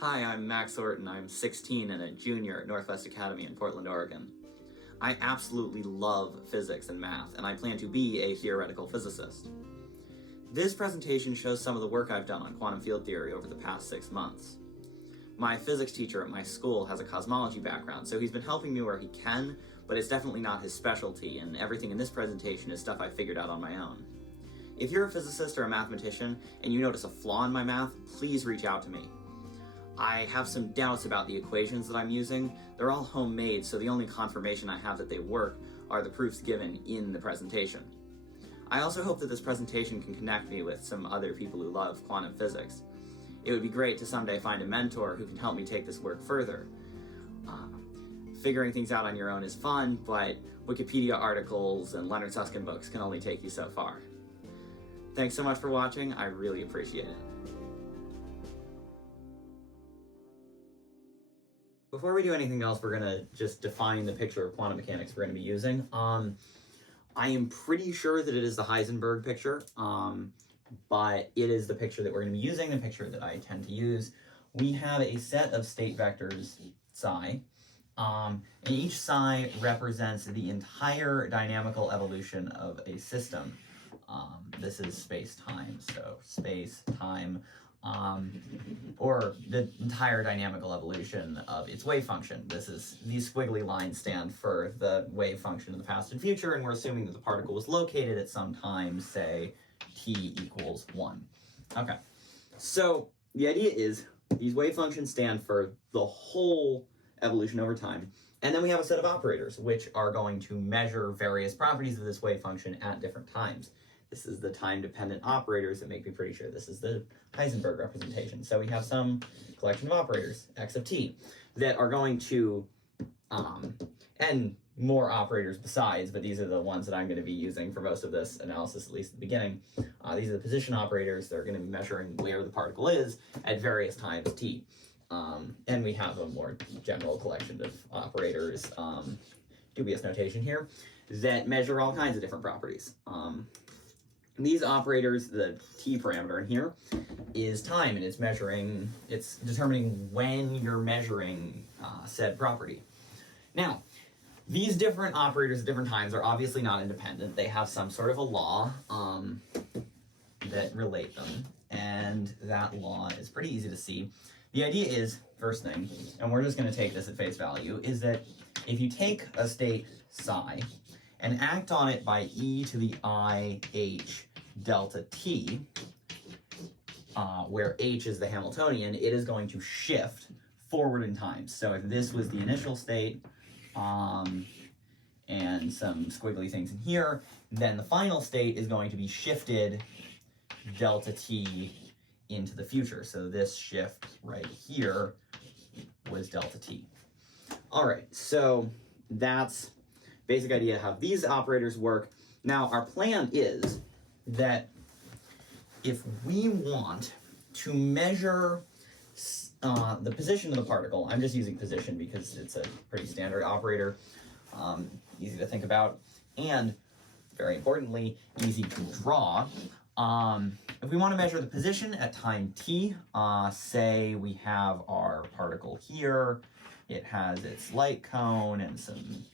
Hi, I'm Max Orton. I'm 16 and a junior at Northwest Academy in Portland, Oregon. I absolutely love physics and math, and I plan to be a theoretical physicist. This presentation shows some of the work I've done on quantum field theory over the past 6 months. My physics teacher at my school has a cosmology background, so he's been helping me where he can, but it's definitely not his specialty, and everything in this presentation is stuff I figured out on my own. If you're a physicist or a mathematician and you notice a flaw in my math, please reach out to me. I have some doubts about the equations that I'm using. They're all homemade, so the only confirmation I have that they work are the proofs given in the presentation. I also hope that this presentation can connect me with some other people who love quantum physics. It would be great to someday find a mentor who can help me take this work further. Figuring things out on your own is fun, but Wikipedia articles and Leonard Susskind books can only take you so far. Thanks so much for watching. I really appreciate it. Before we do anything else, we're going to just define the picture of quantum mechanics we're going to be using. I am pretty sure that it is the Heisenberg picture, but it is the picture that we're going to be using, the picture that I tend to use. We have a set of state vectors, psi, and each psi represents the entire dynamical evolution of a system. This is space-time, so space-time, or the entire dynamical evolution of its wave function. These squiggly lines stand for the wave function in the past and future, and we're assuming that the particle was located at some time, say, t equals 1. Okay, so the idea is these wave functions stand for the whole evolution over time, and then we have a set of operators which are going to measure various properties of this wave function at different times. This is the time-dependent operators that make me pretty sure this is the Heisenberg representation. So we have some collection of operators, x of t, that are going to, and more operators besides, but these are the ones that I'm going to be using for most of this analysis, at least at the beginning. These are the position operators. They're going to be measuring where the particle is at various times t. And we have a more general collection of operators, dubious notation here, that measure all kinds of different properties. These operators, the t parameter in here, is time, and it's determining when you're measuring said property. Now, these different operators at different times are obviously not independent. They have some sort of a law that relate them, and that law is pretty easy to see. The idea is, first thing, and we're just going to take this at face value, is that if you take a state psi and act on it by e to the I h delta t, where h is the Hamiltonian, it is going to shift forward in time. So if this was the initial state, and some squiggly things in here, then the final state is going to be shifted delta t into the future. So this shift right here was delta t. All right, so that's basic idea how these operators work. Now, our plan is that if we want to measure the position of the particle, I'm just using position because it's a pretty standard operator, easy to think about, and very importantly, easy to draw. If we want to measure the position at time t, say we have our particle here, it has its light cone and some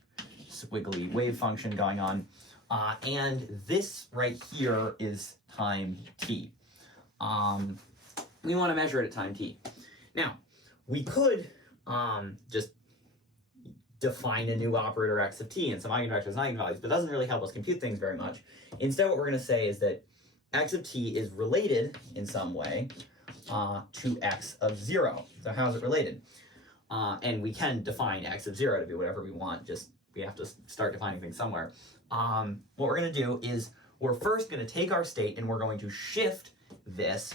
squiggly wave function going on, and this right here is time t. We want to measure it at time t. Now, we could just define a new operator x of t and some eigenvectors and eigenvalues, but it doesn't really help us compute things very much. Instead, what we're going to say is that x of t is related in some way to x of 0. So how is it related? And we can define x of 0 to be whatever we want, just we have to start defining things somewhere. What we're going to do is we're first going to take our state and we're going to shift this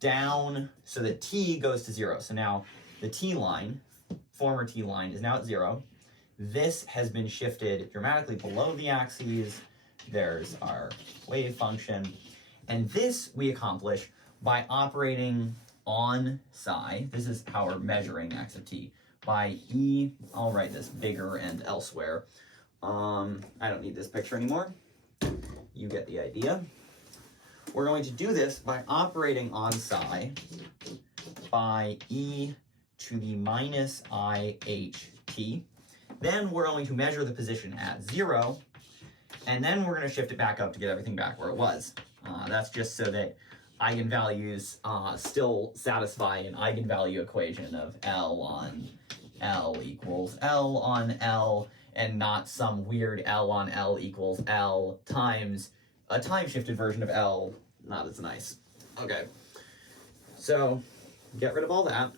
down so that t goes to 0. So now the t line, former t line, is now at 0. This has been shifted dramatically below the axes. There's our wave function. And this we accomplish by operating on psi. This is how we're measuring x of t. By e, I'll write this bigger and elsewhere. I don't need this picture anymore. You get the idea. We're going to do this by operating on psi by e to the minus IHT. Then we're going to measure the position at 0, and then we're going to shift it back up to get everything back where it was. That's just so that eigenvalues still satisfy an eigenvalue equation of L on L equals L on L, and not some weird L on L equals L times a time-shifted version of L. Not as nice. Okay, so get rid of all that.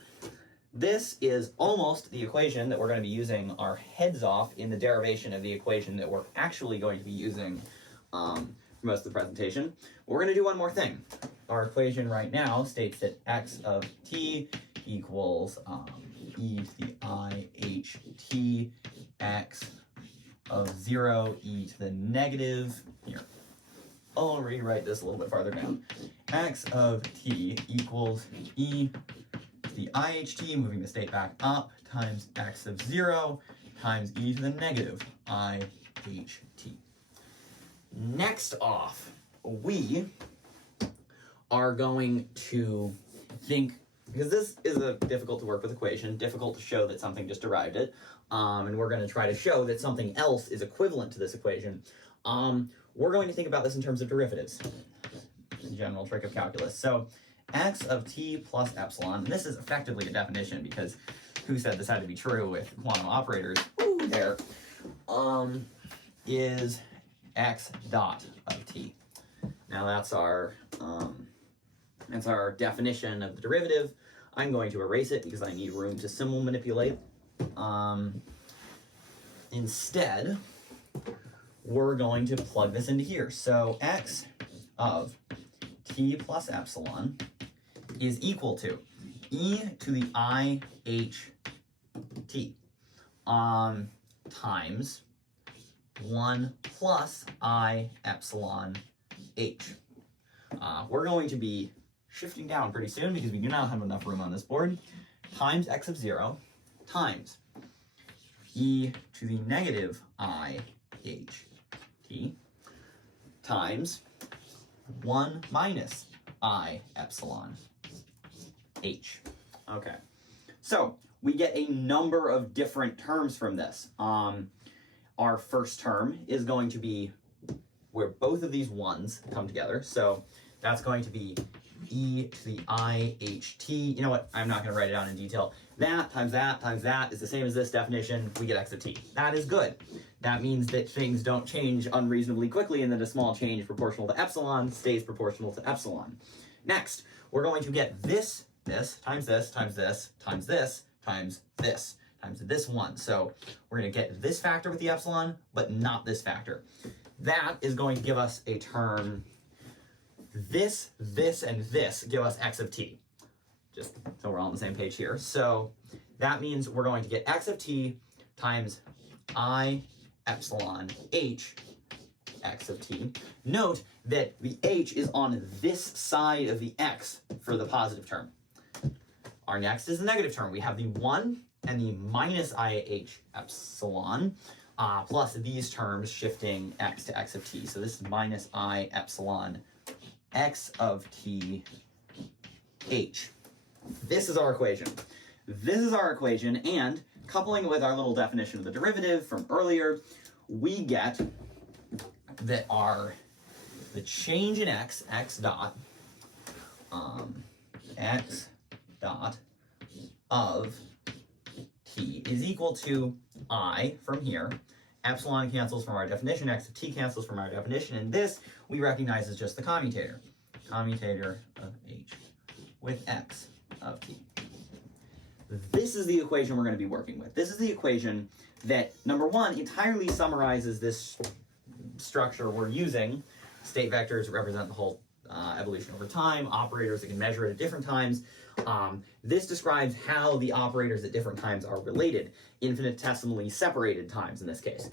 This is almost the equation that we're going to be using our heads off in the derivation of the equation that we're actually going to be using for most of the presentation. We're going to do one more thing. Our equation right now states that x of t equals e to the IHT x of 0 e to the negative, here, I'll rewrite this a little bit farther down. X of t equals e to the IHT, moving the state back up, times x of 0 times e to the negative IHT. Next off, we are going to think, because this is a difficult to work with equation, difficult to show that something just derived it, and we're going to try to show that something else is equivalent to this equation. We're going to think about this in terms of derivatives, the general trick of calculus. So x of t plus epsilon, and this is effectively a definition because who said this had to be true with quantum operators? Woo, there. Is x dot of t. Now that's our definition of the derivative. I'm going to erase it because I need room to symbol manipulate. Instead, we're going to plug this into here. So x of t plus epsilon is equal to e to the IHT times 1 plus I epsilon h. We're going to be shifting down pretty soon because we do not have enough room on this board, times x of 0 times e to the negative IHT times 1 minus I epsilon h. Okay, so we get a number of different terms from this. Our first term is going to be where both of these ones come together. So that's going to be e to the IHT. You know what? I'm not going to write it out in detail. That times that is the same as this definition. We get x of t. That is good. That means that things don't change unreasonably quickly and that a small change proportional to epsilon stays proportional to epsilon. Next, we're going to get this times this times this times this times this times this one. So we're going to get this factor with the epsilon, but not this factor. That is going to give us a term, this, and this give us x of t. Just so we're all on the same page here. So that means we're going to get x of t times I epsilon h x of t. Note that the h is on this side of the x for the positive term. Our next is the negative term. We have the 1 and the minus IH epsilon, plus these terms shifting x to x of t. So this is minus I epsilon x of t h. This is our equation. This is our equation, and coupling with our little definition of the derivative from earlier, we get that the change in x dot of t is equal to I from here. Epsilon cancels from our definition, x of t cancels from our definition, and this we recognize as just the commutator of h with x of t. This is the equation we're going to be working with. This is the equation that, number one, entirely summarizes this structure we're using. State vectors represent the whole evolution over time, operators that can measure it at different times. This describes how the operators at different times are related, infinitesimally separated times in this case.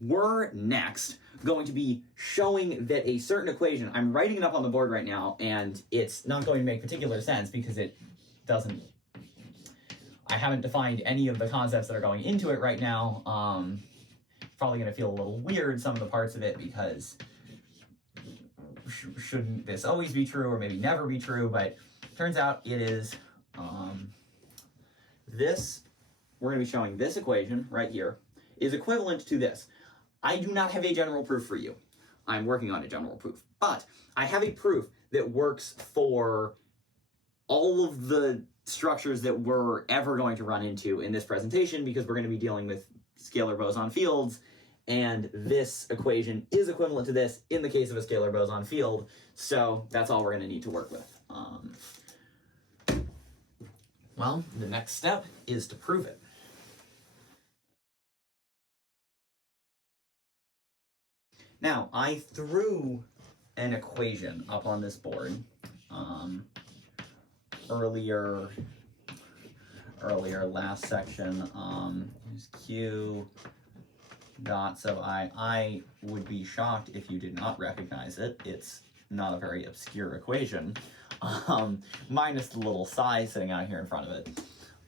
We're next going to be showing that a certain equation, I'm writing it up on the board right now, and it's not going to make particular sense because it doesn't, I haven't defined any of the concepts that are going into it right now. Probably going to feel a little weird, some of the parts of it, because shouldn't this always be true or maybe never be true, but turns out it is this, we're going to be showing this equation right here is equivalent to this. I do not have a general proof for you. I'm working on a general proof, but I have a proof that works for all of the structures that we're ever going to run into in this presentation, because we're going to be dealing with scalar boson fields, and this equation is equivalent to this in the case of a scalar boson field, so that's all we're going to need to work with. Well, the next step is to prove it. Now, I threw an equation up on this board earlier last section. Is Q dot sub I. I would be shocked if you did not recognize it. It's not a very obscure equation, minus the little psi sitting out here in front of it.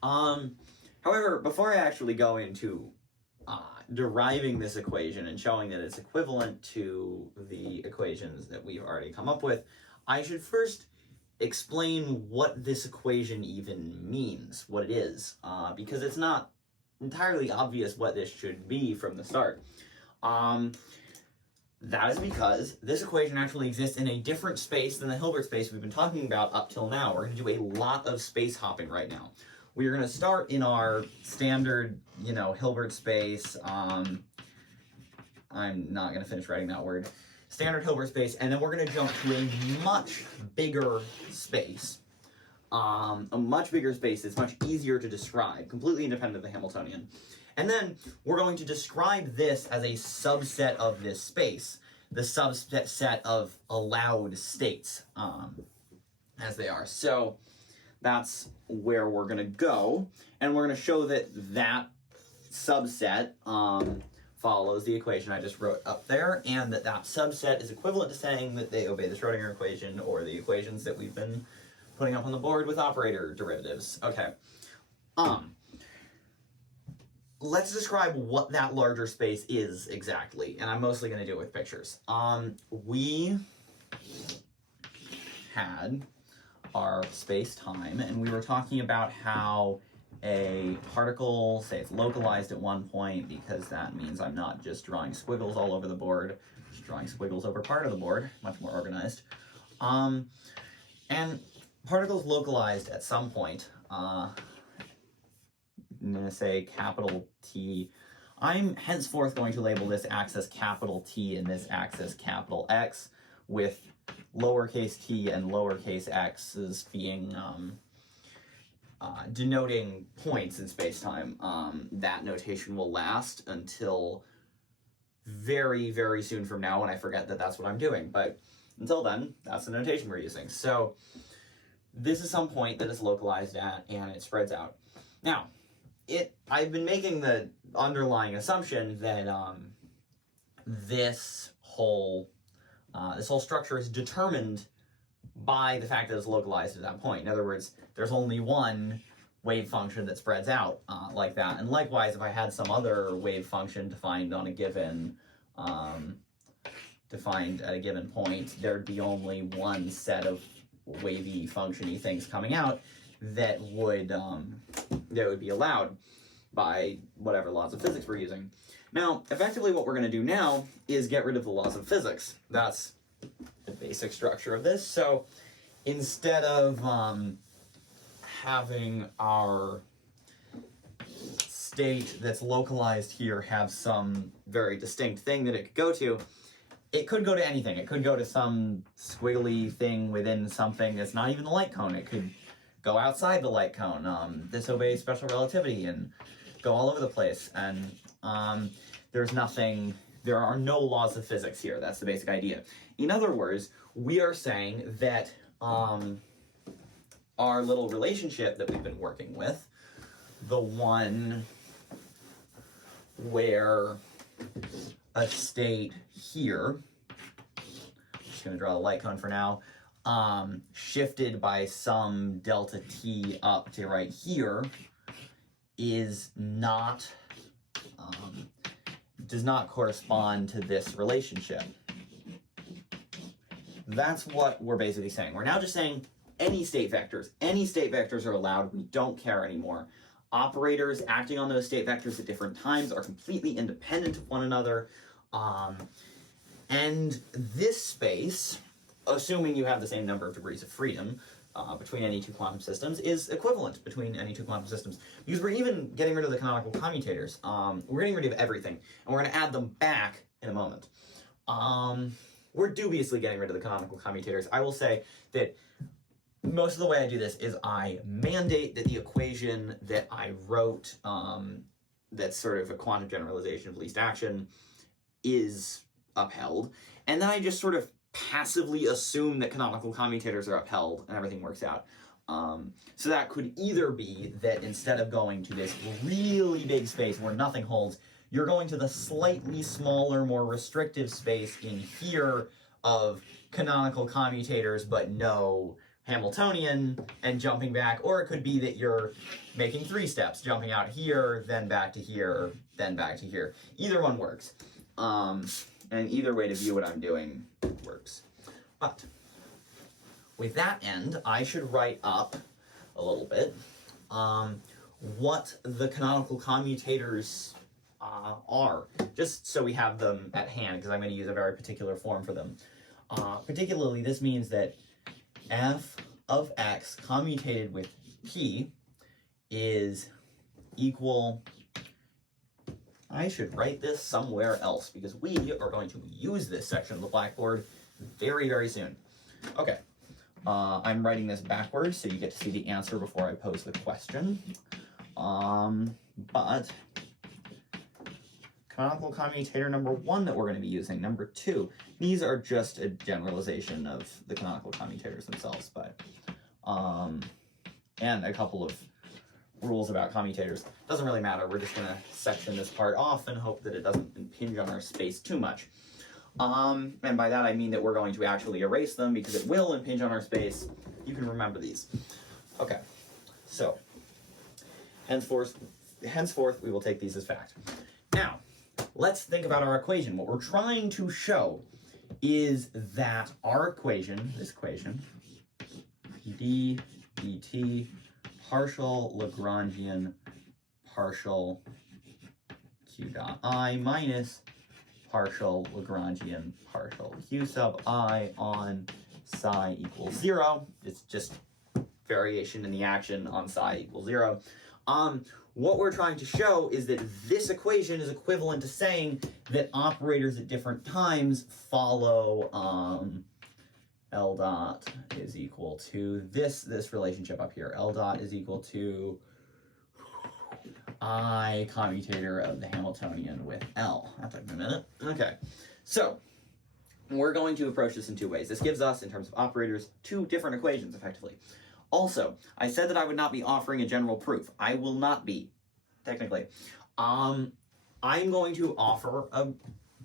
However, before I actually go into deriving this equation and showing that it's equivalent to the equations that we've already come up with, I should first explain what this equation even means, what it is, because it's not entirely obvious what this should be from the start. That is because this equation actually exists in a different space than the Hilbert space we've been talking about up till now. We're going to do a lot of space hopping right now. We are going to start in our standard, Hilbert space. I'm not going to finish writing that word. Standard Hilbert space, and then we're going to jump to a much bigger space. A much bigger space that's much easier to describe, completely independent of the Hamiltonian. And then we're going to describe this as a subset of this space, the subset of allowed states, as they are. So that's where we're going to go, and we're going to show that that subset follows the equation I just wrote up there, and that that subset is equivalent to saying that they obey the Schrodinger equation, or the equations that we've been putting up on the board with operator derivatives. Okay. Let's describe what that larger space is exactly, and I'm mostly going to do it with pictures. We had our space-time, and we were talking about how a particle, say it's localized at one point, because that means I'm not just drawing squiggles all over the board, just drawing squiggles over part of the board, much more organized. And particles localized at some point, I'm going to say capital T. I'm henceforth going to label this axis capital T and this axis capital X, with lowercase t and lowercase x's being denoting points in space-time. That notation will last until very, very soon from now when I forget that that's what I'm doing. But until then, that's the notation we're using. So this is some point that it's localized at, and it spreads out. Now, I've been making the underlying assumption that this whole structure is determined by the fact that it's localized at that point. In other words, there's only one wave function that spreads out like that. And likewise, if I had some other wave function defined on a given, defined at a given point, there'd be only one set of wavy functiony things coming out that would be allowed by whatever laws of physics we're using. Now, effectively what we're going to do now is get rid of the laws of physics. That's the basic structure of this. So instead of having our state that's localized here have some very distinct thing that it could go to, it could go to anything. It could go to some squiggly thing within something that's not even the light cone. It could go outside the light cone, disobey special relativity, and go all over the place. And there are no laws of physics here. That's the basic idea. In other words, we are saying that our little relationship that we've been working with, the one where a state here, I'm just going to draw the light cone for now, shifted by some delta t up to right here, is not, does not correspond to this relationship. That's what we're basically saying. We're now just saying any state vectors. Any state vectors are allowed. We don't care anymore. Operators acting on those state vectors at different times are completely independent of one another. And this space, assuming you have the same number of degrees of freedom between any two quantum systems, is equivalent between any two quantum systems. Because we're even getting rid of the canonical commutators. We're getting rid of everything, and we're going to add them back in a moment. We're dubiously getting rid of the canonical commutators. I will say that most of the way I do this is I mandate that the equation that I wrote, that's sort of a quantum generalization of least action, is upheld, and then I just sort of passively assume that canonical commutators are upheld and everything works out. So that could either be that instead of going to this really big space where nothing holds, you're going to the slightly smaller, more restrictive space in here of canonical commutators but no Hamiltonian and jumping back, or it could be that you're making 3 steps, jumping out here, then back to here, then back to here. Either one works. And either way to view what I'm doing works. But with that end, I should write up a little bit what the canonical commutators are, just so we have them at hand, because I'm going to use a very particular form for them. Particularly, this means that f of x commutated with p is equal... I should write this somewhere else, because we are going to use this section of the blackboard very, very soon. Okay, I'm writing this backwards, so you get to see the answer before I pose the question. But canonical commutator number 1 that we're going to be using, number 2, these are just a generalization of the canonical commutators themselves, but and a couple of rules about commutators. Doesn't really matter. We're just going to section this part off and hope that it doesn't impinge on our space too much. And by that I mean that we're going to actually erase them, because it will impinge on our space. You can remember these. Okay, so henceforth we will take these as fact. Now, let's think about our equation. What we're trying to show is that our equation, this equation, d dt partial Lagrangian partial q dot I minus partial Lagrangian partial q sub I on psi equals 0. It's just variation in the action on psi equals 0. What we're trying to show is that this equation is equivalent to saying that operators at different times follow L dot is equal to this relationship up here. L dot is equal to I commutator of the Hamiltonian with L. That took me a minute. Okay, so we're going to approach this in 2 ways. This gives us, in terms of operators, 2 different equations, effectively. Also, I said that I would not be offering a general proof. I will not be, technically. I'm going to offer a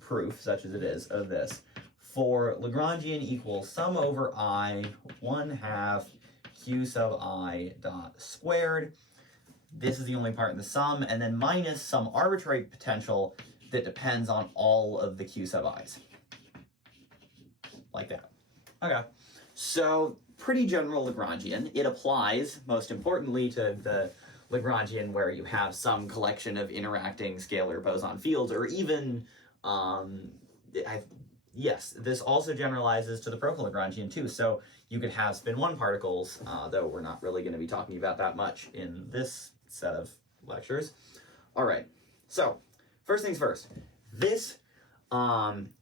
proof, such as it is, of this, for Lagrangian equals sum over I 1/2 q sub I dot squared. This is the only part in the sum, and then minus some arbitrary potential that depends on all of the q sub i's. Like that. Okay, so pretty general Lagrangian. It applies, most importantly, to the Lagrangian where you have some collection of interacting scalar boson fields, or even, yes, this also generalizes to the proto-Lagrangian too, so you could have spin 1 particles, though we're not really going to be talking about that much in this set of lectures. All right, so first things first, this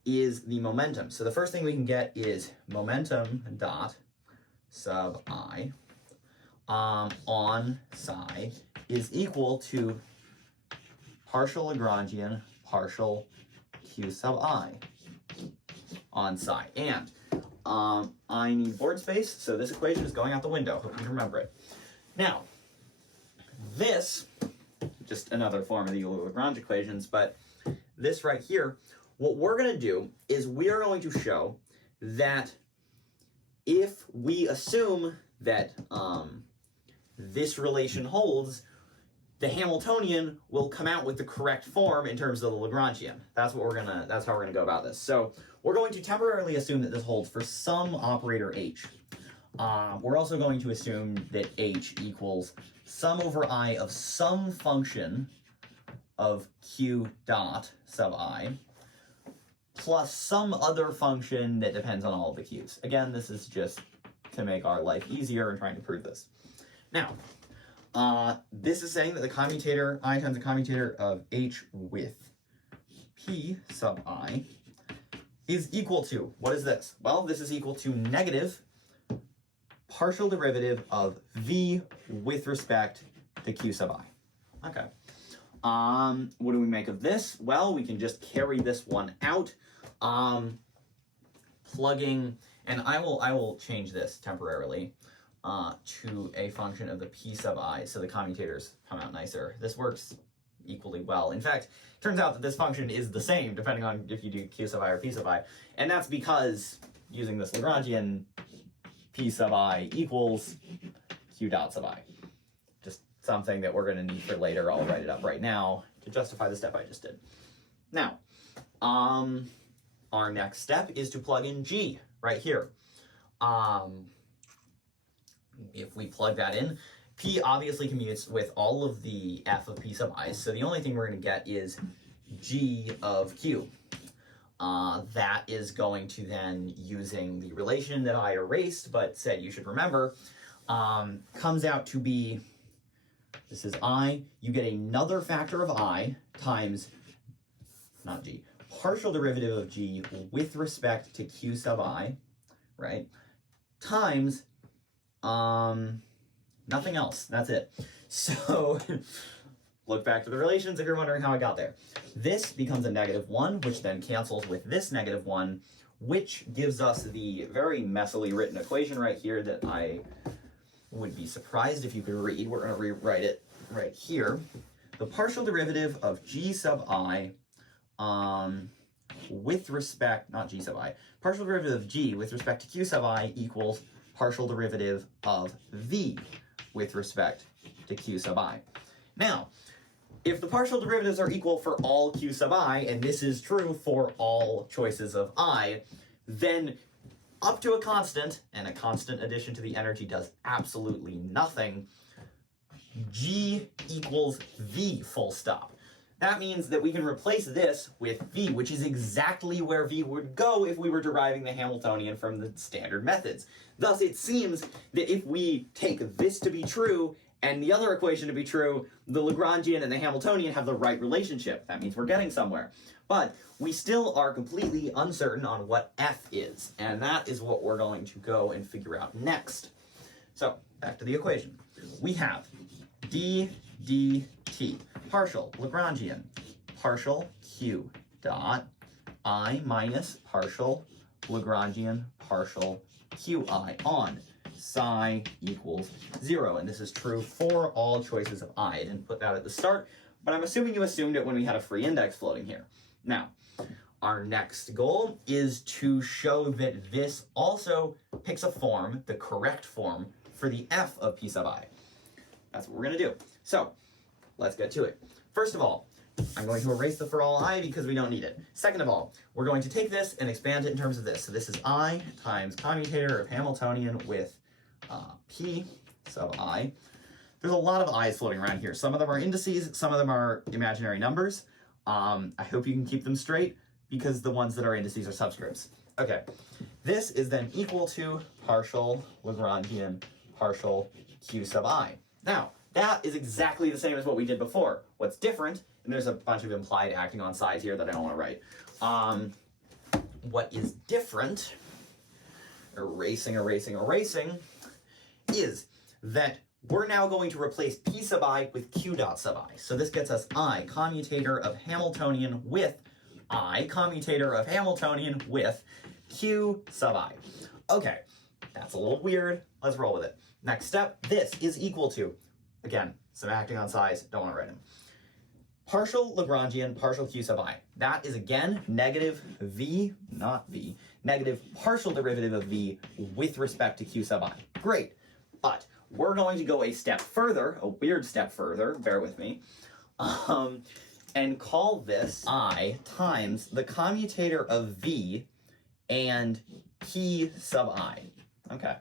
is the momentum. So the first thing we can get is momentum dot sub I on psi is equal to partial Lagrangian partial q sub I on psi. And I need board space, so this equation is going out the window. Hope you can remember it. Now, this, just another form of the Euler-Lagrange equations, but this right here, what we're going to do is we are going to show that if we assume that this relation holds, the Hamiltonian will come out with the correct form in terms of the Lagrangian. That's how we're gonna go about this. So we're going to temporarily assume that this holds for some operator h. We're also going to assume that h equals sum over I of some function of q dot sub I plus some other function that depends on all of the q's. Again, this is just to make our life easier in trying to prove this. Now, this is saying that the commutator, I times the commutator of h with p sub I is equal to, what is this? Well, this is equal to negative partial derivative of v with respect to q sub I. Okay. What do we make of this? Well, we can just carry this one out. Plugging, and I will change this temporarily to a function of the p sub I, so the commutators come out nicer. This works equally well. In fact, it turns out that this function is the same depending on if you do q sub I or p sub I, and that's because using this Lagrangian, p sub I equals q dot sub I. Just something that we're going to need for later. I'll write it up right now to justify the step I just did. Now, our next step is to plug in g right here. If we plug that in, p obviously commutes with all of the f of p sub I, so the only thing we're going to get is g of q. That is going to then, using the relation that I erased but said you should remember, comes out to be, this is I, you get another factor of I times, not g, partial derivative of g with respect to q sub I, right, times nothing else. That's it. So look back to the relations if you're wondering how I got there. This becomes a -1, which then cancels with this -1, which gives us the very messily written equation right here that I would be surprised if you could read. We're going to rewrite it right here. The partial derivative of g sub I with respect, not g sub I, partial derivative of g with respect to q sub I equals partial derivative of v with respect to q sub I. Now, if the partial derivatives are equal for all q sub I, and this is true for all choices of I, then up to a constant, and a constant addition to the energy does absolutely nothing, g equals v full stop. That means that we can replace this with v, which is exactly where v would go if we were deriving the Hamiltonian from the standard methods. Thus, it seems that if we take this to be true and the other equation to be true, the Lagrangian and the Hamiltonian have the right relationship. That means we're getting somewhere. But we still are completely uncertain on what f is, and that is what we're going to go and figure out next. So, back to the equation. We have d dt, partial Lagrangian, partial q dot I minus partial Lagrangian, partial qi on psi equals 0. And this is true for all choices of I. I didn't put that at the start, but I'm assuming you assumed it when we had a free index floating here. Now, our next goal is to show that this also picks a form, the correct form, for the f of p sub I. That's what we're going to do. So, let's get to it. First of all, I'm going to erase the for all I because we don't need it. Second of all, we're going to take this and expand it in terms of this. So this is I times commutator of Hamiltonian with p sub I. There's a lot of i's floating around here. Some of them are indices, some of them are imaginary numbers. I hope you can keep them straight because the ones that are indices are subscripts. Okay, this is then equal to partial Lagrangian partial q sub I. Now, that is exactly the same as what we did before. What's different, and there's a bunch of implied acting on sides here that I don't want to write. What is different, erasing, is that we're now going to replace p sub I with q dot sub I. So this gets us I, commutator of Hamiltonian with I, commutator of Hamiltonian with q sub I. Okay, that's a little weird. Let's roll with it. Next step, this is equal to, again, some acting on size, don't want to write them. Partial Lagrangian, partial q sub I. That is, again, negative v, not v, negative partial derivative of v with respect to q sub I. Great, but we're going to go a step further, a weird step further, bear with me, and call this I times the commutator of v and p sub I. Okay.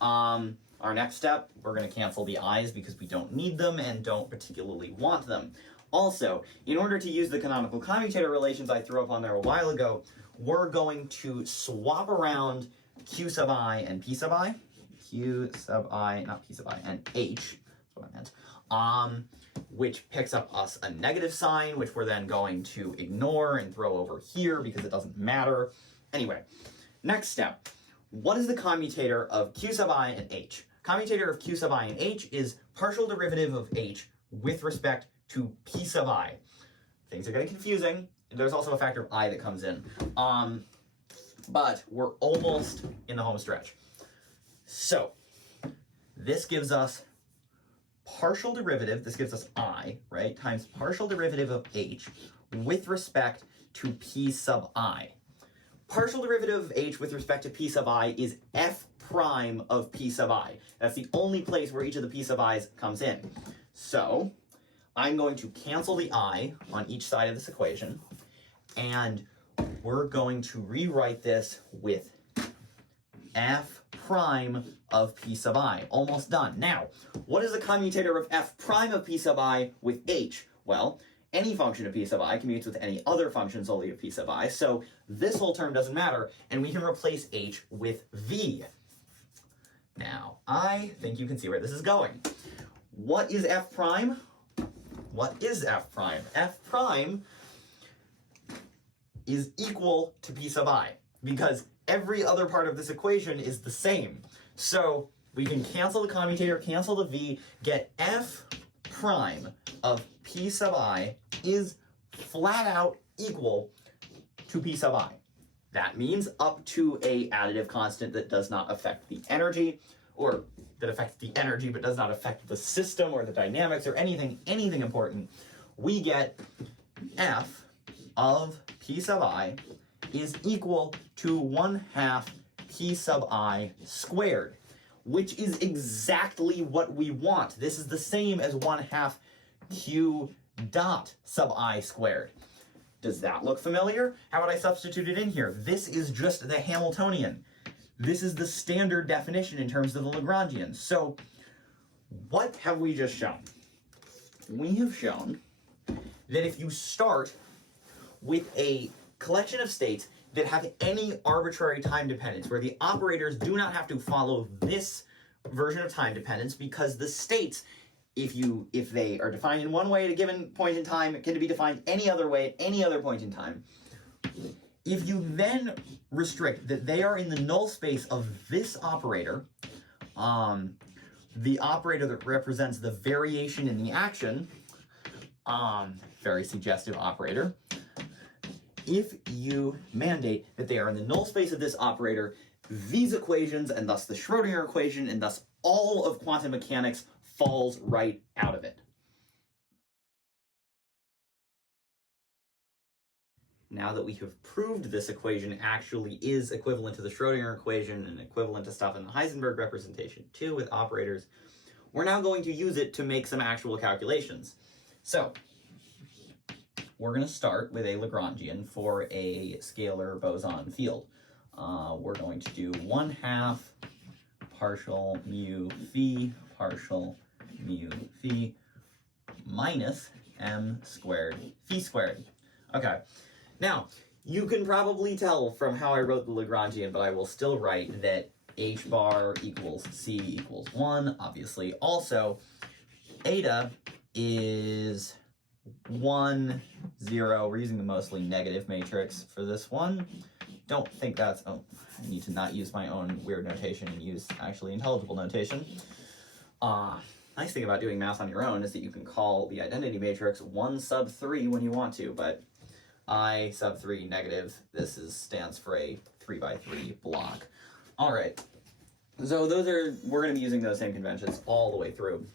Our next step, we're going to cancel the i's because we don't need them and don't particularly want them. Also, in order to use the canonical commutator relations I threw up on there a while ago, we're going to swap around q sub I and p sub I. Q sub I, not p sub I, and h, that's what I meant, which picks up us a negative sign, which we're then going to ignore and throw over here because it doesn't matter. Anyway, next step. What is the commutator of q sub I and h? Commutator of q sub I and h is partial derivative of h with respect to p sub I. Things are getting confusing. There's also a factor of I that comes in. But we're almost in the home stretch. So this gives us partial derivative, this gives us I, right, times partial derivative of h with respect to p sub I. Partial derivative of h with respect to p sub I is f prime of p sub I. That's the only place where each of the p sub i's comes in. So I'm going to cancel the I on each side of this equation, and we're going to rewrite this with f prime of p sub I. Almost done. Now, what is the commutator of f prime of p sub I with h? Well, any function of p sub I commutes with any other function solely of p sub I, so this whole term doesn't matter, and we can replace h with v. Now, I think you can see where this is going. What is f prime? What is f prime? F prime is equal to p sub I, because every other part of this equation is the same. So we can cancel the commutator, cancel the v, get f prime of p sub I is flat out equal to p sub I. That means up to a additive constant that does not affect the energy, or that affects the energy but does not affect the system or the dynamics or anything important, we get f of p sub I is equal to 1/2 p sub I squared, which is exactly what we want. This is the same as 1/2 q dot sub I squared. Does that look familiar? How would I substitute it in here? This is just the Hamiltonian. This is the standard definition in terms of the Lagrangian. So what have we just shown? We have shown that if you start with a collection of states that have any arbitrary time dependence, where the operators do not have to follow this version of time dependence, because the states, if they are defined in one way at a given point in time, it can be defined any other way at any other point in time. If you then restrict that they are in the null space of this operator, the operator that represents the variation in the action, very suggestive operator, if you mandate that they are in the null space of this operator, these equations, and thus the Schrodinger equation, and thus all of quantum mechanics falls right out of it. Now that we have proved this equation actually is equivalent to the Schrodinger equation and equivalent to stuff in the Heisenberg representation too with operators, we're now going to use it to make some actual calculations. So we're going to start with a Lagrangian for a scalar boson field. We're going to do 1/2 partial mu phi partial mu phi minus m squared phi squared. Okay. Now, you can probably tell from how I wrote the Lagrangian, but I will still write that h bar equals c equals 1, obviously. Also, eta is 1, 0. We're using the mostly negative matrix for this one. Don't think that's... Oh, I need to not use my own weird notation and use actually intelligible notation. Nice thing about doing math on your own is that you can call the identity matrix 1 sub 3 when you want to, but I sub 3 negative, this stands for a 3x3 block. All right, so we're going to be using those same conventions all the way through.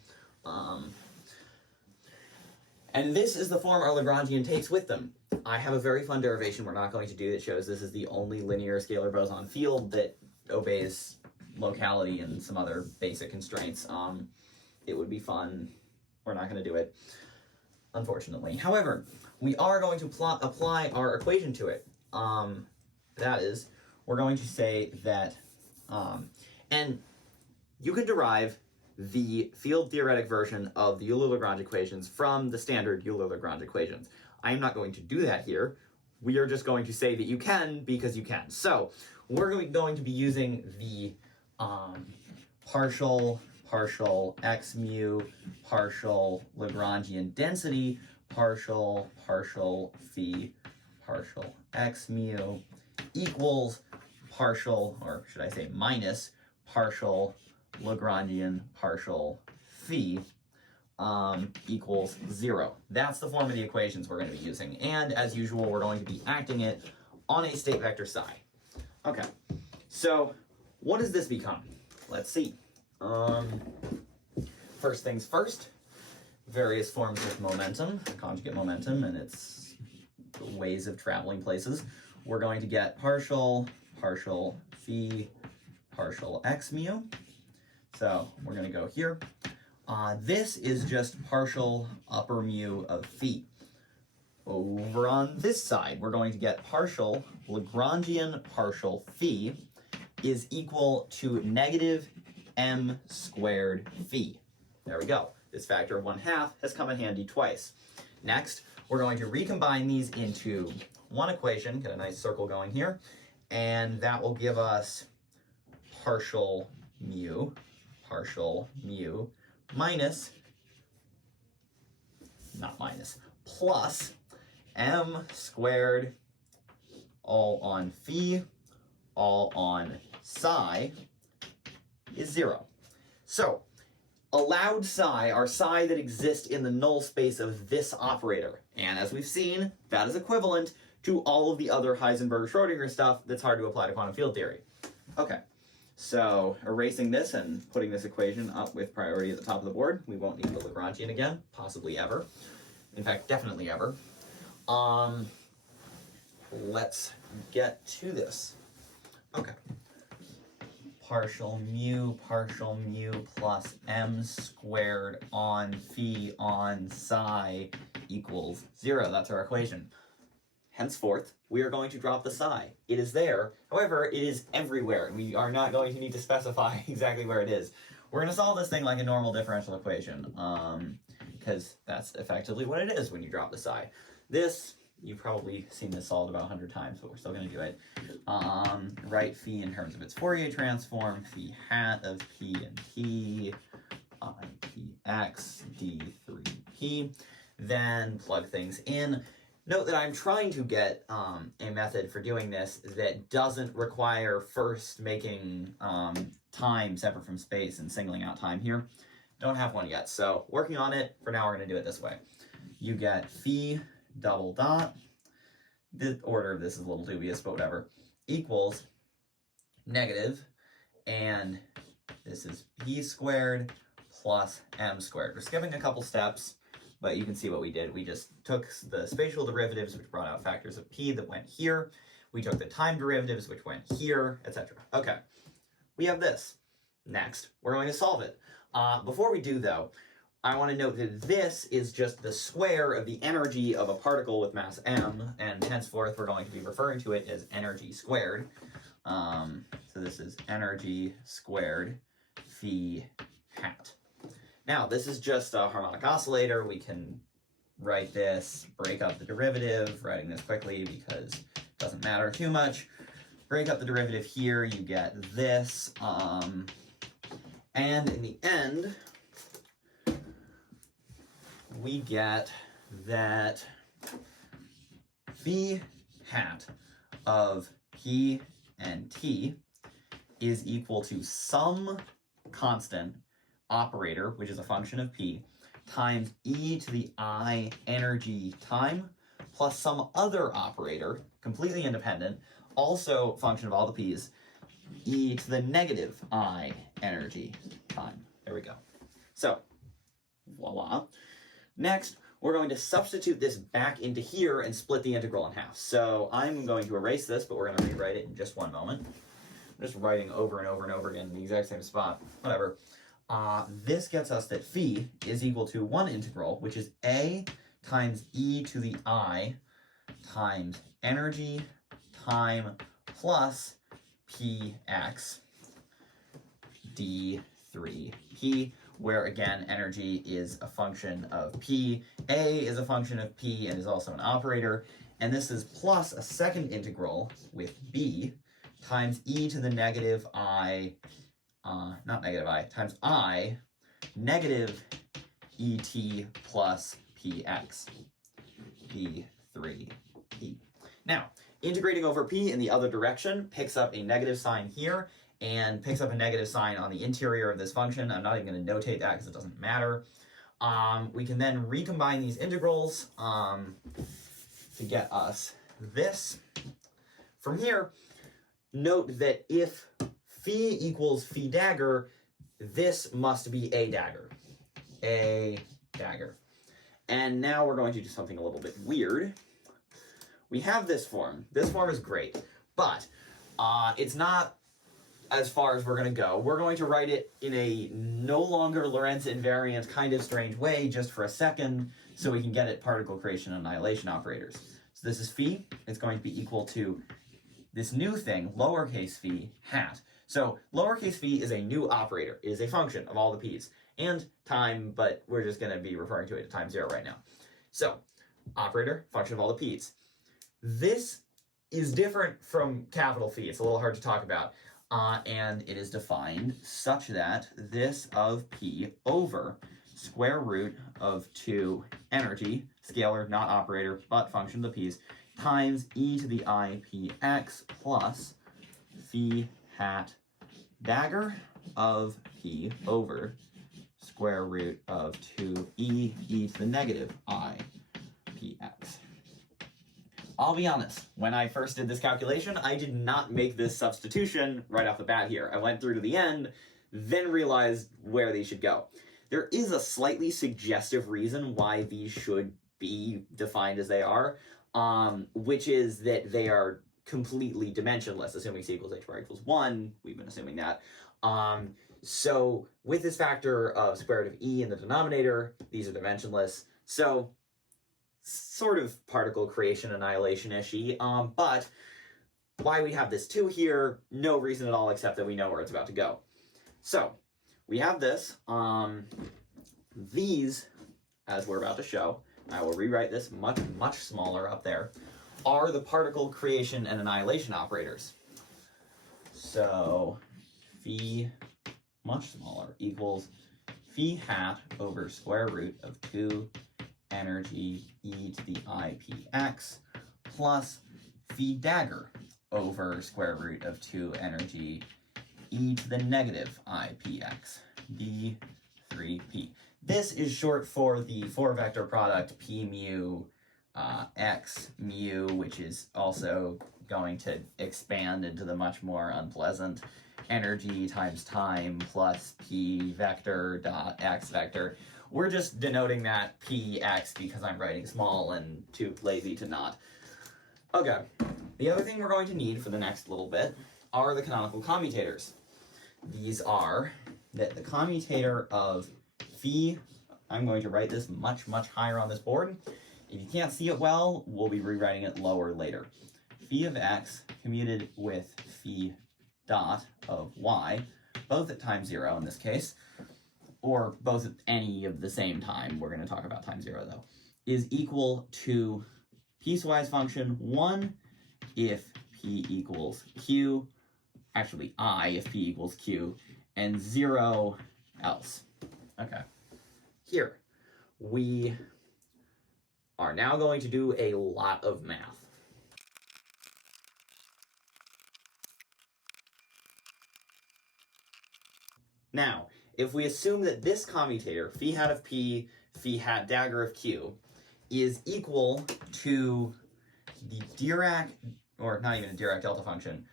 And this is the form our Lagrangian takes with them. I have a very fun derivation we're not going to do that shows this is the only linear scalar boson field that obeys locality and some other basic constraints. It would be fun. We're not going to do it, unfortunately. However, we are going to apply our equation to it. That is, we're going to say that, and you can derive the field theoretic version of the Euler-Lagrange equations from the standard Euler-Lagrange equations. I'm not going to do that here. We are just going to say that you can because you can. So we're going to be using the partial x mu, partial Lagrangian density, partial phi, partial x mu equals partial, or should I say minus, partial Lagrangian partial phi equals 0. That's the form of the equations we're going to be using. And as usual, we're going to be acting it on a state vector psi. Okay, so what does this become? Let's see. First things first, various forms of momentum, conjugate momentum, and its ways of traveling places. We're going to get partial phi, partial x mu. So we're going to go here. This is just partial upper mu of phi. Over on this side, we're going to get partial Lagrangian partial phi is equal to negative m squared phi. There we go. This factor of 1/2 has come in handy twice. Next, we're going to recombine these into one equation, get a nice circle going here, and that will give us partial mu minus, not minus, plus m squared all on phi, all on psi is 0. So, allowed psi are psi that exist in the null space of this operator. And as we've seen, that is equivalent to all of the other Heisenberg-Schrödinger stuff that's hard to apply to quantum field theory. Okay, so erasing this and putting this equation up with priority at the top of the board, we won't need the Lagrangian again, possibly ever. In fact, definitely ever. Let's get to this. Okay. Partial mu plus m squared on phi on psi equals 0. That's our equation. Henceforth, we are going to drop the psi. It is there. However, it is everywhere. We are not going to need to specify exactly where it is. We're going to solve this thing like a normal differential equation, because that's effectively what it is when you drop the psi. This, you've probably seen this solved about 100 times, but we're still going to do it. Write phi in terms of its Fourier transform, phi hat of p and p, px d3p. Then plug things in. Note that I'm trying to get a method for doing this that doesn't require first making time separate from space and singling out time here. Don't have one yet, so working on it. For now, we're going to do it this way. You get phi double dot, the order of this is a little dubious, but whatever, equals negative, and this is p squared plus m squared. We're skipping a couple steps, but you can see what we did. We just took the spatial derivatives, which brought out factors of p that went here. We took the time derivatives, which went here, etc. Okay, we have this. Next, we're going to solve it. Before we do, though, I want to note that this is just the square of the energy of a particle with mass m, and henceforth we're going to be referring to it as energy squared. So this is energy squared phi hat. Now, this is just a harmonic oscillator. We can write this, break up the derivative, writing this quickly because it doesn't matter too much. Break up the derivative here, you get this, and in the end, we get that phi hat of p and t is equal to some constant operator, which is a function of p, times e to the I energy time, plus some other operator, completely independent, also function of all the p's, e to the negative I energy time. There we go. So, voila. Next, we're going to substitute this back into here and split the integral in half. So I'm going to erase this, but we're going to rewrite it in just one moment. I'm just writing over and over and over again in the exact same spot. Whatever. This gets us that phi is equal to one integral, which is a times e to the I times energy time plus px d3 d3p, where again, energy is a function of p, a is a function of p and is also an operator, and this is plus a second integral with b times e to the negative I, not negative I, times I negative et plus px, d3p. Now, integrating over p in the other direction picks up a negative sign here and picks up a negative sign on the interior of this function. I'm not even going to notate that because it doesn't matter. We can then recombine these integrals to get us this. From here, note that if phi equals phi dagger, this must be a dagger. A dagger. And now we're going to do something a little bit weird. We have this form. This form is great, but it's not as far as we're going to go. We're going to write it in a no longer Lorentz invariant kind of strange way just for a second so we can get at particle creation and annihilation operators. So this is phi. It's going to be equal to this new thing, lowercase phi hat. So lowercase phi is a new operator. It is a function of all the p's and time, but we're just going to be referring to it at time 0 right now. So operator, function of all the p's. This is different from capital phi. It's a little hard to talk about. And it is defined such that this of p over square root of 2 energy, scalar, not operator, but function of the p's, times e to the I px plus phi hat dagger of p over square root of 2e e to the negative I px. I'll be honest, when I first did this calculation, I did not make this substitution right off the bat here. I went through to the end, then realized where these should go. There is a slightly suggestive reason why these should be defined as they are, which is that they are completely dimensionless, assuming c equals h bar equals 1. We've been assuming that. So with this factor of square root of e in the denominator, these are dimensionless. So sort of particle creation annihilation-ishy, but why we have this 2 here, no reason at all except that we know where it's about to go. So we have this. These, as we're about to show, I will rewrite this much smaller up there, are the particle creation and annihilation operators. So phi much smaller equals phi hat over square root of 2 energy e to the I px plus phi dagger over square root of 2 energy e to the negative I px d3p. This is short for the 4-vector product p mu x mu, which is also going to expand into the much more unpleasant energy times time plus p vector dot x vector. We're just denoting that px because I'm writing small and too lazy to not. Okay, the other thing we're going to need for the next little bit are the canonical commutators. These are that the commutator of phi, I'm going to write this much higher on this board. If you can't see it well, we'll be rewriting it lower later. Phi of x commuted with phi dot of y, both at time 0 in this case, or both at any of the same time, we're going to talk about time 0 though, is equal to piecewise function 1 if p equals q, actually I if p equals q, and 0 else. Okay. Here, we are now going to do a lot of math. Now, if we assume that this commutator, phi hat of p, phi hat dagger of q, is equal to the Dirac, or not even a Dirac delta function,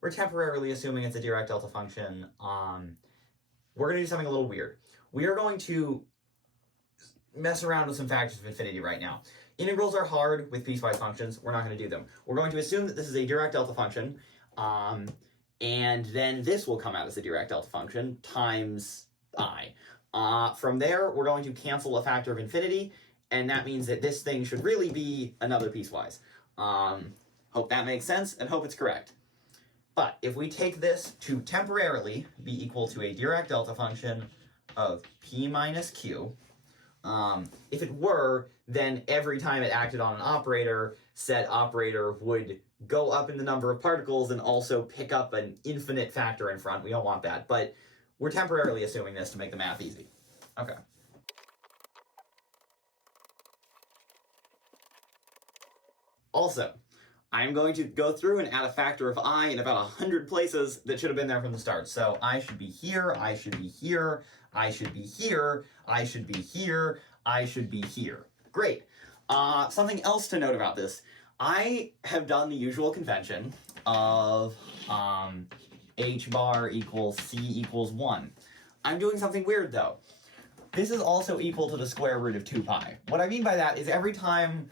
we're temporarily assuming it's a Dirac delta function, we're going to do something a little weird. We are going to mess around with some factors of infinity right now. Integrals are hard with piecewise functions. We're not going to do them. We're going to assume that this is a Dirac delta function, and then this will come out as a Dirac delta function times I. From there, we're going to cancel a factor of infinity, and that means that this thing should really be another piecewise. Hope that makes sense, and hope it's correct. But if we take this to temporarily be equal to a Dirac delta function of p minus q, if it were, then every time it acted on an operator, said operator would go up in the number of particles and also pick up an infinite factor in front. We don't want that, but we're temporarily assuming this to make the math easy. Okay. Also, I'm going to go through and add a factor of I in about 100 places that should have been there from the start. So I should be here, I should be here, I should be here, I should be here, I should be here. Great. Something else to note about this. I have done the usual convention of h bar equals c equals 1. I'm doing something weird though. This is also equal to the square root of 2 pi. What I mean by that is every time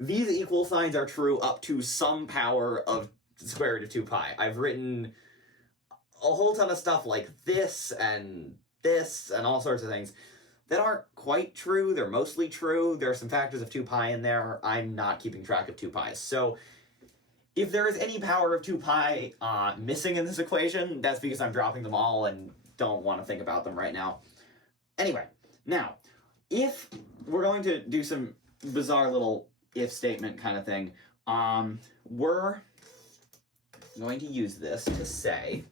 these equal signs are true up to some power of the square root of 2 pi. I've written a whole ton of stuff like this and all sorts of things that aren't quite true. They're mostly true. There are some factors of 2 pi in there. I'm not keeping track of 2 pi's. So if there is any power of 2 pi missing in this equation, that's because I'm dropping them all and don't want to think about them right now. Anyway, now, if we're going to do some bizarre little if statement kind of thing, we're going to use this to say,